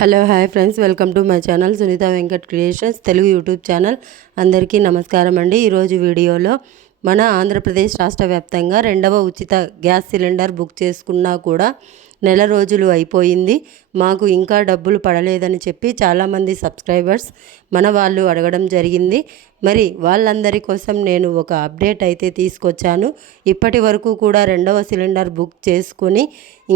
Hello hi friends, welcome to my channel Sunitha Venkat creations Telugu YouTube channel. అందరికీ నమస్కారం అండి. ఈరోజు వీడియోలో మన ఆంధ్రప్రదేశ్ రాష్ట్ర వ్యాప్తంగా రెండవ ఉచిత గ్యాస్ సిలిండర్ బుక్ చేసుకున్నా కూడా నెల రోజులు అయిపోయింది, మాకు ఇంకా డబ్బులు పడలేదని చెప్పి చాలామంది సబ్స్క్రైబర్స్ మన వాళ్ళు అడగడం జరిగింది. మరి వాళ్ళందరి కోసం నేను ఒక అప్డేట్ అయితే తీసుకొచ్చాను. ఇప్పటి వరకు కూడా రెండవ సిలిండర్ బుక్ చేసుకొని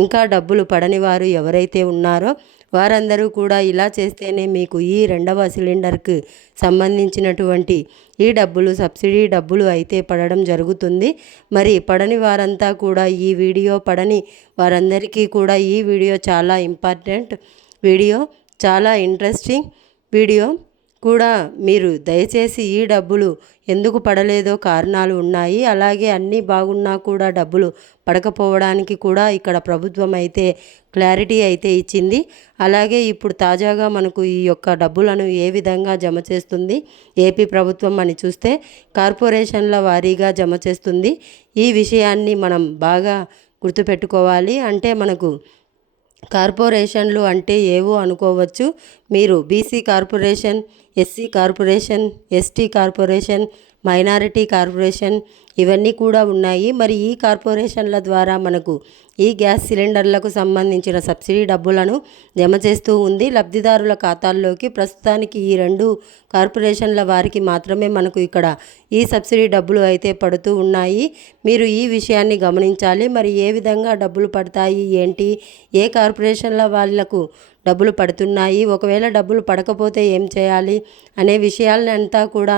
ఇంకా డబ్బులు పడని వారు ఎవరైతే ఉన్నారో వారందరూ కూడా ఇలా చేస్తేనే మీకు ఈ రెండవ సిలిండర్కి సంబంధించినటువంటి ఈ డబ్బులు, సబ్సిడీ డబ్బులు అయితే పడడం జరుగుతుంది. మరి పడని వారంతా కూడా ఈ వీడియో, పడని వారందరికీ కూడా ఈ వీడియో చాలా ఇంపార్టెంట్ వీడియో, చాలా ఇంట్రెస్టింగ్ వీడియో కూడా. మీరు దయచేసి ఈ డబ్బులు ఎందుకు పడలేదో కారణాలు ఉన్నాయి. అలాగే అన్నీ బాగున్నా కూడా డబ్బులు పడకపోవడానికి కూడా ఇక్కడ ప్రభుత్వం అయితే క్లారిటీ అయితే ఇచ్చింది. అలాగే ఇప్పుడు తాజాగా మనకు ఈ యొక్క డబ్బులను ఏ విధంగా జమ చేస్తుంది ఏపీ ప్రభుత్వం అని చూస్తే కార్పొరేషన్ల వారీగా జమ చేస్తుంది. ఈ విషయాన్ని మనం బాగా గుర్తుపెట్టుకోవాలి. అంటే మనకు కార్పొరేషన్లు అంటే ఏవో అనుకోవచ్చు మీరు. BC corporation, SC corporation, ST corporation, minority corporation ఇవన్నీ కూడా ఉన్నాయి. మరి ఈ కార్పొరేషన్ల ద్వారా మనకు ఈ గ్యాస్ సిలిండర్లకు సంబంధించిన సబ్సిడీ డబ్బులను జమ చేస్తూ ఉంది లబ్ధిదారుల ఖాతాల్లోకి. ప్రస్తుతానికి ఈ రెండు కార్పొరేషన్ల వారికి మాత్రమే మనకు ఇక్కడ ఈ సబ్సిడీ డబ్బులు అయితే పడుతూ ఉన్నాయి. మీరు ఈ విషయాన్ని గమనించాలి. మరి ఏ విధంగా డబ్బులు పడతాయి ఏంటి, ఏ కార్పొరేషన్ల వాళ్లకు డబ్బులు పడుతున్నాయి, ఒకవేళ డబ్బులు పడకపోతే ఏం చేయాలి అనే విషయాలంతా కూడా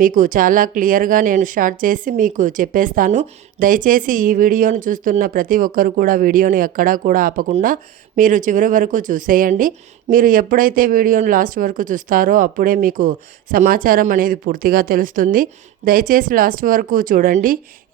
మీకు చాలా క్లియర్గా నేను షార్ట్ చేసి మీకు చెప్పేస్తాను. దయచేసి ఈ వీడియోను చూస్తున్న ప్రతి ఒక్కరు కూడా వీడియోను ఎక్కడా కూడా ఆపకుండా మీరు చివరి వరకు చూసేయండి. మీరు ఎప్పుడైతే వీడియోను లాస్ట్ వరకు చూస్తారో అప్పుడే మీకు సమాచారం అనేది పూర్తిగా తెలుస్తుంది. దయచేసి లాస్ట్ వరకు చూడండి.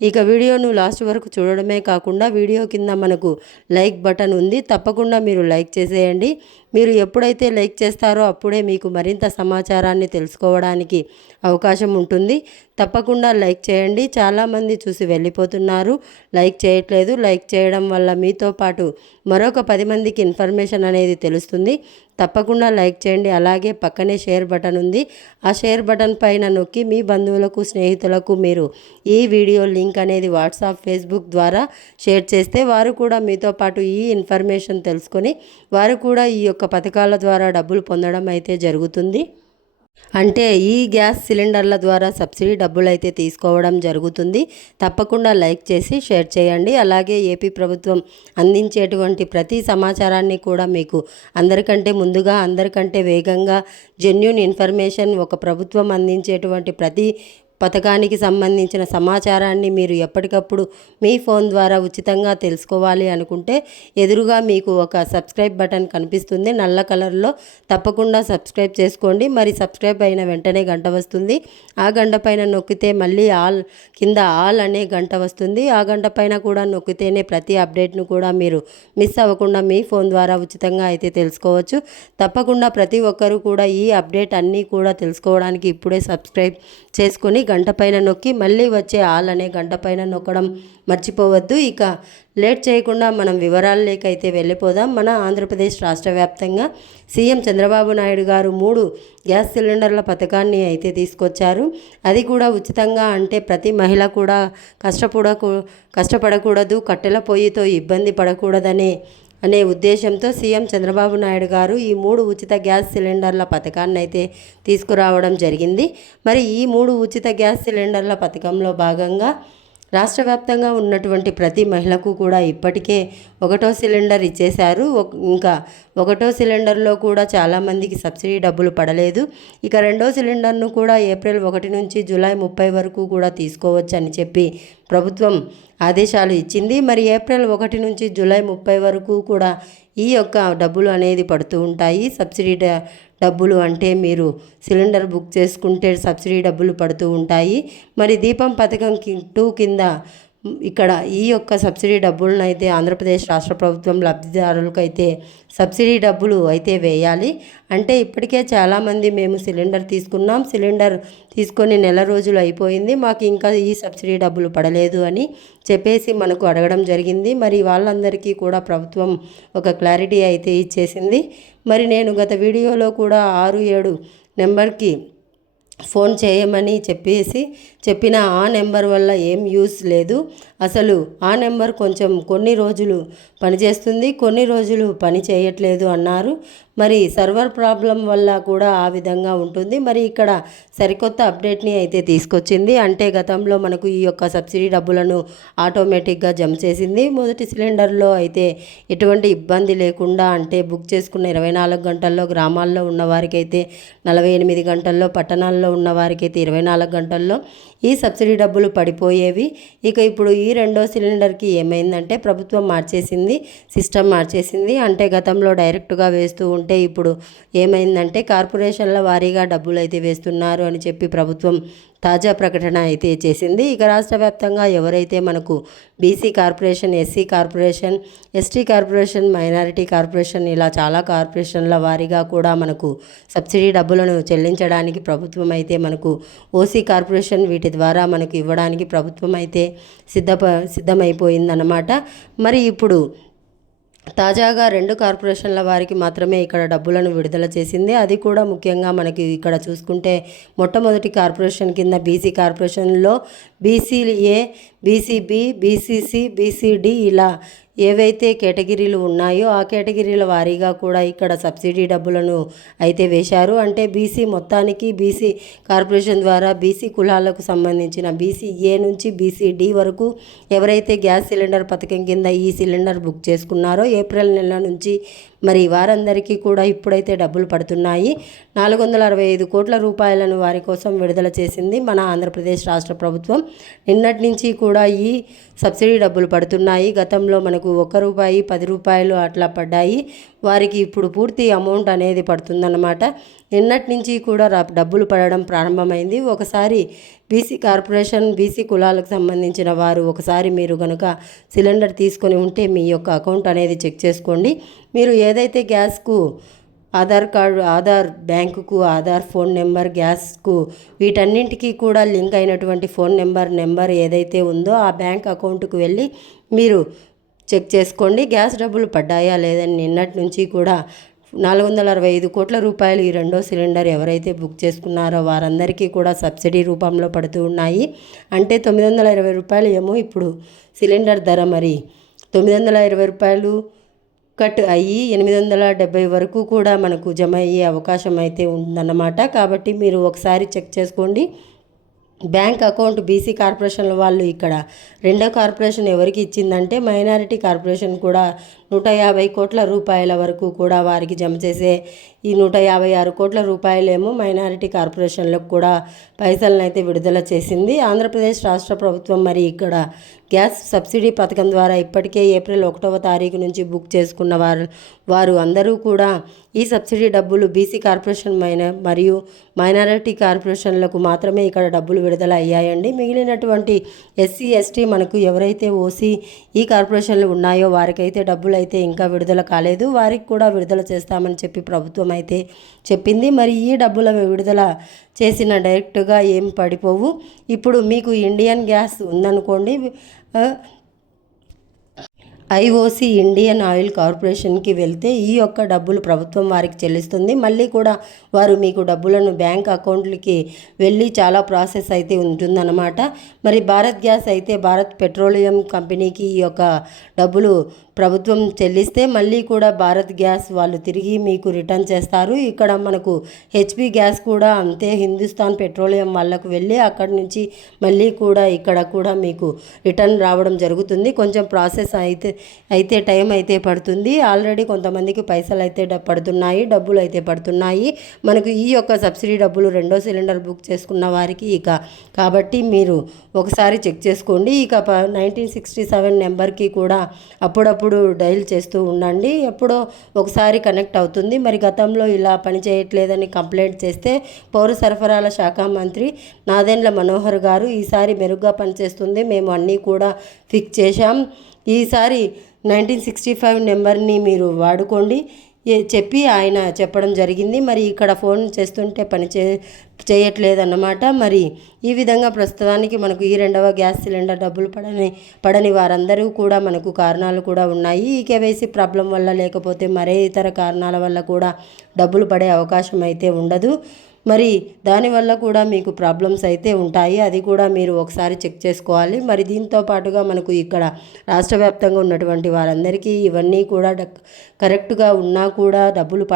ఇక వీడియోను లాస్ట్ వరకు చూడడమే కాకుండా వీడియో కింద మనకు లైక్ బటన్ ఉంది, తప్పకుండా మీరు లైక్ చేసేయండి. మీరు ఎప్పుడైతే లైక్ చేస్తారో అప్పుడే మీకు మరింత సమాచారాన్ని తెలుసుకోవడానికి అవకాశం ఉంటుంది. తప్పకుండా లైక్ చేయండి. చాలామంది చూసి వెళ్ళిపోతున్నారు, లైక్ చేయట్లేదు. లైక్ చేయడం వల్ల మీతో పాటు మరొక 10 మందికి ఇన్ఫర్మేషన్ అనేది తెలుస్తుంది. తప్పకుండా లైక్ చేయండి. అలాగే పక్కనే షేర్ బటన్ ఉంది, ఆ షేర్ బటన్ పైన నొక్కి మీ బంధువులకు, స్నేహితులకు మీరు ఈ వీడియో లింక్ అనేది వాట్సాప్, ఫేస్బుక్ ద్వారా షేర్ చేస్తే వారు కూడా మీతో పాటు ఈ ఇన్ఫర్మేషన్ తెలుసుకొని వారు కూడా ఈ యొక్క పథకాల ద్వారా డబ్బులు పొందడం అయితే జరుగుతుంది. అంటే ఈ గ్యాస్ సిలిండర్ల ద్వారా సబ్సిడీ డబ్బులు అయితే తీసుకోవడం జరుగుతుంది. తప్పకుండా లైక్ చేసి షేర్ చేయండి. అలాగే ఏపీ ప్రభుత్వం అందించేటువంటి ప్రతి సమాచారాన్ని కూడా మీకు అందరికంటే ముందుగా, అందరికంటే వేగంగా జెన్యూన్ ఇన్ఫర్మేషన్, ఒక ప్రభుత్వం అందించేటువంటి ప్రతి పథకానికి సంబంధించిన సమాచారాన్ని మీరు ఎప్పటికప్పుడు మీ ఫోన్ ద్వారా ఉచితంగా తెలుసుకోవాలి అనుకుంటే ఎదురుగా మీకు ఒక సబ్స్క్రైబ్ బటన్ కనిపిస్తుంది నల్ల కలర్లో. తప్పకుండా సబ్స్క్రైబ్ చేసుకోండి. మరి సబ్స్క్రైబ్ అయిన వెంటనే గంట వస్తుంది. ఆ గంట పైన నొక్కితే మళ్ళీ కింద ఆల్ అనే గంట వస్తుంది. ఆ గంట పైన కూడా నొక్కితేనే ప్రతి అప్డేట్ను కూడా మీరు మిస్ అవ్వకుండా మీ ఫోన్ ద్వారా ఉచితంగా అయితే తెలుసుకోవచ్చు. తప్పకుండా ప్రతి ఒక్కరూ కూడా ఈ అప్డేట్ అన్నీ కూడా తెలుసుకోవడానికి ఇప్పుడే సబ్స్క్రైబ్ చేసుకొని గంట పైన నొక్కి మళ్ళీ వచ్చే ఆల్ అనే గంట పైన నొక్కడం మర్చిపోవద్దు. ఇక లేట్ చేయకుండా మనం వివరాల్లోకైతే వెళ్ళిపోదాం. మన ఆంధ్రప్రదేశ్ రాష్ట్ర వ్యాప్తంగా సీఎం చంద్రబాబు నాయుడు గారు 3 గ్యాస్ సిలిండర్ల పథకాన్ని అయితే తీసుకొచ్చారు. అది కూడా ఉచితంగా. అంటే ప్రతి మహిళ కూడా కష్టపడకూడదు, కట్టెల పొయ్యితో ఇబ్బంది పడకూడదనే ఉద్దేశంతో సీఎం చంద్రబాబు నాయుడు గారు ఈ 3 ఉచిత గ్యాస్ సిలిండర్ల పథకాన్ని అయితే తీసుకురావడం జరిగింది. మరి ఈ 3 ఉచిత గ్యాస్ సిలిండర్ల పథకంలో భాగంగా రాష్ట్ర వ్యాప్తంగా ఉన్నటువంటి ప్రతి మహిళకు కూడా ఇప్పటికే 1వ సిలిండర్ ఇచ్చేశారు. ఇంకా 1వ సిలిండర్లో కూడా చాలామందికి సబ్సిడీ డబ్బులు పడలేదు. ఇక 2వ సిలిండర్ను కూడా ఏప్రిల్ 1 నుంచి జూలై 30 వరకు కూడా తీసుకోవచ్చు అని చెప్పి ప్రభుత్వం ఆదేశాలు ఇచ్చింది. మరి ఏప్రిల్ 1 నుంచి జూలై 30 వరకు కూడా ఈ యొక్క డబ్బులు అనేది పడుతూ ఉంటాయి. సబ్సిడీ డబ్బులు అంటే మీరు సిలిండర్ బుక్ చేసుకుంటే సబ్సిడీ డబ్బులు పడుతూ ఉంటాయి. మరి దీపం పథకం 2 కింద ఇక్కడ ఈ యొక్క సబ్సిడీ డబ్బులను అయితే ఆంధ్రప్రదేశ్ రాష్ట్ర ప్రభుత్వం లబ్ధిదారులకు అయితే సబ్సిడీ డబ్బులు అయితే వేయాలి. అంటే ఇప్పటికే చాలామంది మేము సిలిండర్ తీసుకున్నాం, సిలిండర్ తీసుకొని నెల రోజులు అయిపోయింది, మాకు ఇంకా ఈ సబ్సిడీ డబ్బులు పడలేదు అని చెప్పేసి మనకు అడగడం జరిగింది. మరి వాళ్ళందరికీ కూడా ప్రభుత్వం ఒక క్లారిటీ అయితే ఇచ్చేసింది. మరి నేను గత వీడియోలో కూడా 67 నెంబర్కి ఫోన్ చేయమని చెప్పిన ఆ నెంబర్ వల్ల ఏం యూస్ లేదు. అసలు ఆ నెంబర్ కొన్ని రోజులు పనిచేస్తుంది, కొన్ని రోజులు పని చేయట్లేదు అన్నారు. మరి సర్వర్ ప్రాబ్లం వల్ల కూడా ఆ విధంగా ఉంటుంది. మరి ఇక్కడ సరికొత్త అప్డేట్ని అయితే తీసుకొచ్చింది. అంటే గతంలో మనకు ఈ యొక్క సబ్సిడీ డబ్బులను ఆటోమేటిక్గా జమ చేసింది. మొదటి సిలిండర్లో అయితే ఎటువంటి ఇబ్బంది లేకుండా, అంటే బుక్ చేసుకున్న 24 గంటల్లో గ్రామాల్లో ఉన్న వారికైతే 48 గంటల్లో, పట్టణాల్లో ఉన్న వారికైతే 24 గంటల్లో ఈ సబ్సిడీ డబ్బులు పడిపోయేవి. ఇక ఇప్పుడు ఈ రెండో సిలిండర్కి ఏమైందంటే ప్రభుత్వం సిస్టమ్ మార్చేసింది. అంటే గతంలో డైరెక్ట్గా వేస్తూ ఉంటే ఇప్పుడు ఏమైందంటే కార్పొరేషన్ల వారీగా డబ్బులు అయితే వేస్తున్నారు అని చెప్పి ప్రభుత్వం తాజా ప్రకటన అయితే చేసింది. ఇక రాష్ట్ర వ్యాప్తంగా ఎవరైతే మనకు BC corporation, SC corporation, ST corporation, minority corporation, ఇలా చాలా కార్పొరేషన్ల వారీగా కూడా మనకు సబ్సిడీ డబ్బులను చెల్లించడానికి ప్రభుత్వం అయితే మనకు ఓసీ కార్పొరేషన్ వీటి ద్వారా మనకు ఇవ్వడానికి ప్రభుత్వం అయితే సిద్ధమైపోయిందన్నమాట. మరి ఇప్పుడు తాజాగా 2 కార్పొరేషన్ల వారికి మాత్రమే ఇక్కడ డబ్బులను విడుదల చేసింది. అది కూడా ముఖ్యంగా మనకి ఇక్కడ చూసుకుంటే మొట్టమొదటి కార్పొరేషన్ కింద బీసీ కార్పొరేషన్లో బీసీఏ, బీసీబీ, బీసీసీ, బీసీడీ ఇలా ఏవైతే కేటగిరీలు ఉన్నాయో ఆ కేటగిరీల వారీగా కూడా ఇక్కడ సబ్సిడీ డబ్బులను అయితే వేశారు. అంటే బీసీ మొత్తానికి బీసీ కార్పొరేషన్ ద్వారా బీసీ కులాలకు సంబంధించిన బీసీఏ నుంచి బీసీడీ వరకు ఎవరైతే గ్యాస్ సిలిండర్ పథకం కింద ఈ సిలిండర్ బుక్ చేసుకున్నారో ఏప్రిల్ నెల నుంచి మరి వారందరికీ కూడా ఇప్పుడైతే డబ్బులు పడుతున్నాయి. 465 కోట్ల రూపాయలను వారి కోసం విడుదల చేసింది మన ఆంధ్రప్రదేశ్ రాష్ట్ర ప్రభుత్వం. నిన్నటి నుంచి కూడా ఈ సబ్సిడీ డబ్బులు పడుతున్నాయి. గతంలో మనకు ₹1, ₹10 అట్లా పడ్డాయి. వారికి ఇప్పుడు పూర్తి అమౌంట్ అనేది పడుతుందన్నమాట. నిన్నటి నుంచి కూడా డబ్బులు పడడం ప్రారంభమైంది. ఒకసారి బీసీ కార్పొరేషన్, బీసీ కులాలకు సంబంధించిన వారు ఒకసారి మీరు కనుక సిలిండర్ తీసుకొని ఉంటే మీ యొక్క అకౌంట్ అనేది చెక్ చేసుకోండి. మీరు ఏదైతే గ్యాస్కు ఆధార్ కార్డు, ఆధార్ బ్యాంకుకు, ఆధార్ ఫోన్ నెంబర్, గ్యాస్కు వీటన్నింటికీ కూడా లింక్ అయినటువంటి ఫోన్ నెంబర్ ఏదైతే ఉందో ఆ బ్యాంక్ అకౌంట్కు వెళ్ళి మీరు చెక్ చేసుకోండి గ్యాస్ డబ్బులు పడ్డాయా లేదని. నిన్నటి నుంచి కూడా 465 కోట్ల రూపాయలు ఈ రెండో సిలిండర్ ఎవరైతే బుక్ చేసుకున్నారో వారందరికీ కూడా సబ్సిడీ రూపంలో పడుతూ ఉన్నాయి. అంటే ₹920 ఏమో ఇప్పుడు సిలిండర్ ధర. మరి ₹920 కట్ అయ్యి 870 వరకు కూడా మనకు జమ అయ్యే అవకాశం అయితే ఉందన్నమాట. కాబట్టి మీరు ఒకసారి చెక్ చేసుకోండి. బ్యాంక్ అకౌంట్ బీసీ కార్పొరేషన్ వాళ్ళు ఇక్కడ రెండో కార్పొరేషన్ ఎవరికి ఇచ్చిందంటే మైనారిటీ కార్పొరేషన్ కూడా 150 కోట్ల రూపాయల వరకు కూడా వారికి జమ చేసే ఈ 156 కోట్ల రూపాయలేమో మైనారిటీ కార్పొరేషన్లకు కూడా పైసలను అయితే విడుదల చేసింది ఆంధ్రప్రదేశ్ రాష్ట్ర ప్రభుత్వం. మరి ఇక్కడ గ్యాస్ సబ్సిడీ పథకం ద్వారా ఇప్పటికే ఏప్రిల్ 1వ తారీఖు నుంచి బుక్ చేసుకున్న వారు అందరూ కూడా ఈ సబ్సిడీ డబ్బులు బీసీ కార్పొరేషన్ మరియు మైనారిటీ కార్పొరేషన్లకు మాత్రమే ఇక్కడ డబ్బులు విడుదల అయ్యాయండి. మిగిలినటువంటి ఎస్సీ, ఎస్టీ మనకు ఎవరైతే ఓసీ ఈ కార్పొరేషన్లు ఉన్నాయో వారికైతే డబ్బులు అయితే ఇంకా విడుదల కాలేదు. వారికి కూడా విడుదల చేస్తామని చెప్పి ప్రభుత్వం అయితే చెప్పింది. మరి ఈ డబ్బుల విడుదల చేసిన డైరెక్ట్గా ఏం పడిపోవు. ఇప్పుడు మీకు ఇండియన్ గ్యాస్ ఉందనుకోండి, ఐఓసీ ఇండియన్ ఆయిల్ కార్పొరేషన్కి వెళ్తే ఈ యొక్క డబ్బులు ప్రభుత్వం వారికి చెల్లిస్తుంది. మళ్ళీ కూడా వారు మీకు డబ్బులను బ్యాంక్ అకౌంట్లకి వెళ్ళి చాలా ప్రాసెస్ అయితే ఉంటుందన్నమాట. మరి భారత్ గ్యాస్ అయితే భారత్ పెట్రోలియం కంపెనీకి ఈ యొక్క డబ్బులు ప్రభుత్వం చెల్లిస్తే మళ్ళీ కూడా భారత్ గ్యాస్ వాళ్ళు తిరిగి మీకు రిటర్న్ చేస్తారు. ఇక్కడ మనకు హెచ్పి గ్యాస్ కూడా అంతే, హిందుస్థాన్ పెట్రోలియం వాళ్ళకు వెళ్ళి అక్కడి నుంచి మళ్ళీ కూడా ఇక్కడ కూడా మీకు రిటర్న్ రావడం జరుగుతుంది. కొంచెం ప్రాసెస్ అయితే టైం అయితే పడుతుంది. ఆల్రెడీ కొంతమందికి పైసలు అయితే పడుతున్నాయి, డబ్బులు అయితే పడుతున్నాయి. మనకు ఈ యొక్క సబ్సిడీ డబ్బులు రెండో సిలిండర్ బుక్ చేసుకున్న వారికి కాబట్టి మీరు ఒకసారి చెక్ చేసుకోండి. ఇక 1967 నెంబర్కి కూడా అప్పుడప్పుడు అప్పుడప్పుడు డైల్ చేస్తూ ఉండండి. ఎప్పుడో ఒకసారి కనెక్ట్ అవుతుంది. మరి గతంలో ఇలా పని చేయట్లేదని కంప్లైంట్ చేస్తే పౌర సరఫరాల శాఖ మంత్రి నాదెండ్ల మనోహర్ గారు ఈసారి మెరుగ్గా పనిచేస్తుంది, మేము అన్నీ కూడా ఫిక్స్ చేశాం, ఈసారి 1965 నెంబర్ని మీరు వాడుకోండి చెప్పి ఆయన చెప్పడం జరిగింది. మరి ఇక్కడ ఫోన్ చేస్తుంటే చేయట్లేదన్నమాట. మరి ఈ విధంగా ప్రస్తుతానికి మనకు ఈ రెండవ గ్యాస్ సిలిండర్ డబ్బులు పడని వారందరూ కూడా మనకు కారణాలు కూడా ఉన్నాయి. ఈ కేవైసీ ప్రాబ్లం వల్ల లేకపోతే మరే ఇతర కారణాల వల్ల కూడా డబ్బులు పడే అవకాశం అయితే ఉండదు. మరి దానివల్ల కూడా మీకు ప్రాబ్లమ్స్ అయితే ఉంటాయి, అది కూడా మీరు ఒకసారి చెక్ చేసుకోవాలి. మరి దీంతో పాటుగా మనకు ఇక్కడ రాష్ట్ర వ్యాప్తంగా ఉన్నటువంటి వారందరికీ ఇవన్నీ కూడా కరెక్ట్గా ఉన్నా కూడా డబ్బులు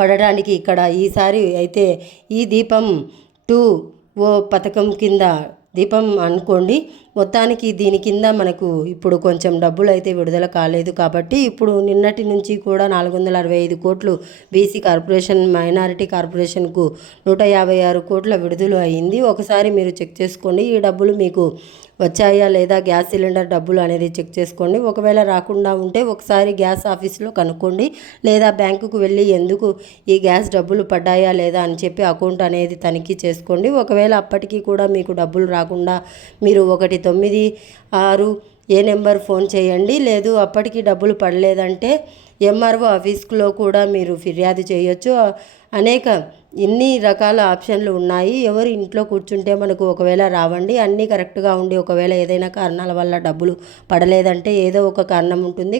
పడడానికి ఇక్కడ ఈసారి అయితే ఈ దీపం 2 పథకం కింద దీపం అనుకోండి. మొత్తానికి దీని కింద మనకు ఇప్పుడు కొంచెం డబ్బులు అయితే విడుదల కాలేదు కాబట్టి ఇప్పుడు నిన్నటి నుంచి కూడా 465 కోట్లు బీసీ కార్పొరేషన్, మైనారిటీ కార్పొరేషన్కు 156 కోట్ల విడుదల అయింది. ఒకసారి మీరు చెక్ చేసుకోండి ఈ డబ్బులు మీకు వచ్చాయా లేదా, గ్యాస్ సిలిండర్ డబ్బులు అనేది చెక్ చేసుకోండి. ఒకవేళ రాకుండా ఉంటే ఒకసారి గ్యాస్ ఆఫీస్లో కనుక్కోండి, లేదా బ్యాంకుకు వెళ్ళి ఎందుకు ఈ గ్యాస్ డబ్బులు పడ్డాయా లేదా అని చెప్పి అకౌంట్ అనేది తనిఖీ చేసుకోండి. ఒకవేళ అప్పటికీ కూడా మీకు డబ్బులు రాకుండా మీరు 196 నెంబర్ ఫోన్ చేయండి. లేదు అప్పటికి డబ్బులు పడలేదంటే ఎంఆర్ఓ ఆఫీస్లో కూడా మీరు ఫిర్యాదు చేయొచ్చు. అనేక ఇన్ని రకాల ఆప్షన్లు ఉన్నాయి. ఎవరు ఇంట్లో కూర్చుంటే మనకు ఒకవేళ రావండి, అన్నీ కరెక్ట్గా ఉండి ఒకవేళ ఏదైనా కారణాల వల్ల డబ్బులు పడలేదంటే ఏదో ఒక కారణం ఉంటుంది.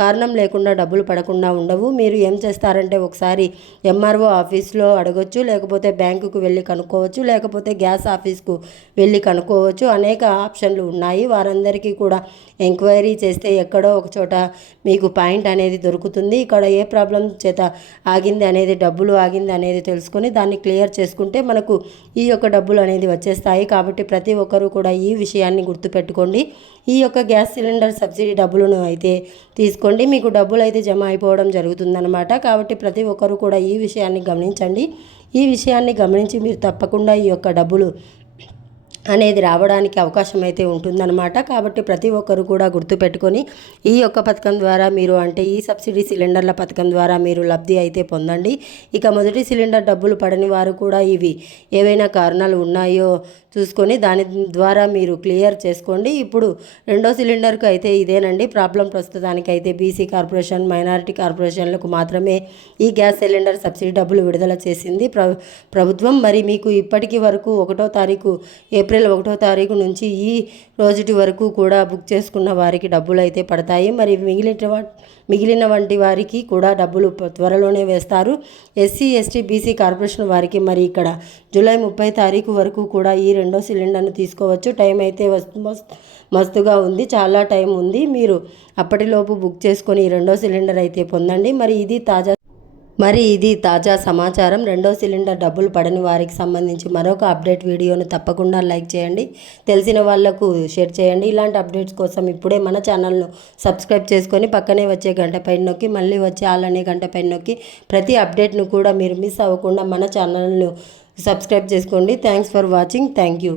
కారణం లేకుండా డబ్బులు పడకుండా ఉండవు. మీరు ఏం చేస్తారంటే ఒకసారి ఎంఆర్ఓ ఆఫీస్లో అడగొచ్చు, లేకపోతే బ్యాంకుకు వెళ్ళి కనుక్కోవచ్చు, లేకపోతే గ్యాస్ ఆఫీస్కు వెళ్ళి కనుక్కోవచ్చు. అనేక ఆప్షన్లు ఉన్నాయి. వారందరికీ కూడా ఎంక్వైరీ చేస్తే ఎక్కడో ఒక చోట మీకు పాయింట్ అనేది దొరుకుతుంది. ఇక్కడ ఏ ప్రాబ్లం చేత ఆగింది అనేది, డబ్బులు ఆగింది అనేది తెలుసుకొని దాన్ని క్లియర్ చేసుకుంటే మనకు ఈ యొక్క డబ్బులు అనేది వచ్చేస్తాయి. కాబట్టి ప్రతి ఒక్కరూ కూడా ఈ విషయాన్ని గుర్తుపెట్టుకోండి. ఈ యొక్క గ్యాస్ సిలిండర్ సబ్సిడీ డబ్బులను అయితే తీసుకోండి, మీకు డబ్బులు అయితే జమ అయిపోవడం జరుగుతుందన్నమాట. కాబట్టి ప్రతి ఒక్కరూ కూడా ఈ విషయాన్ని గమనించండి. ఈ విషయాన్ని గమనించి మీరు తప్పకుండా ఈ యొక్క డబ్బులు అనేది రావడానికి అవకాశం అయితే ఉంటుందన్నమాట. కాబట్టి ప్రతి ఒక్కరు కూడా గుర్తుపెట్టుకొని ఈ యొక్క పథకం ద్వారా మీరు అంటే ఈ సబ్సిడీ సిలిండర్ల పథకం ద్వారా మీరు లబ్ధి అయితే పొందండి. ఇక మొదటి సిలిండర్ డబ్బులు పడని వారు కూడా ఇవి ఏవైనా కారణాలు ఉన్నాయో చూసుకొని దాని ద్వారా మీరు క్లియర్ చేసుకోండి. ఇప్పుడు రెండో సిలిండర్కు అయితే ఇదేనండి ప్రాబ్లం. ప్రస్తుతానికి అయితే బీసీ కార్పొరేషన్, మైనారిటీ కార్పొరేషన్లకు మాత్రమే ఈ గ్యాస్ సిలిండర్ సబ్సిడీ డబ్బులు విడుదల చేసింది ప్రభుత్వం. మరి మీకు ఇప్పటికి వరకు ఏప్రిల్ 1వ తారీఖు నుంచి ఈ రోజుటి వరకు కూడా బుక్ చేసుకున్న వారికి డబ్బులు అయితే పడతాయి. మరి మిగిలిన వంటి వారికి కూడా డబ్బులు త్వరలోనే వేస్తారు. ఎస్సీ, ఎస్టీ, బీసీ కార్పొరేషన్ వారికి మరి ఇక్కడ జూలై 30 తారీఖు వరకు కూడా ఈ రెండో సిలిండర్ను తీసుకోవచ్చు. టైం అయితే మస్తుగా ఉంది, చాలా టైం ఉంది. మీరు అప్పటిలోపు బుక్ చేసుకొని ఈ రెండో సిలిండర్ అయితే పొందండి. మరి ఇది తాజా సమాచారం. రెండో సిలిండర్ డబ్బులు పడని వారికి సంబంధించి మరొక అప్డేట్ వీడియోను తప్పకుండా లైక్ చేయండి, తెలిసిన వాళ్లకు షేర్ చేయండి. ఇలాంటి అప్డేట్స్ కోసం ఇప్పుడే మన ఛానల్ను సబ్స్క్రైబ్ చేసుకొని పక్కనే వచ్చే గంట పైన నొక్కి మళ్ళీ వచ్చే ఆలనే గంట పైన నొక్కి ప్రతి అప్డేట్ను కూడా మీరు మిస్ అవ్వకుండా మన ఛానల్ను సబ్స్క్రైబ్ చేసుకోండి. Thanks for watching. Thank you.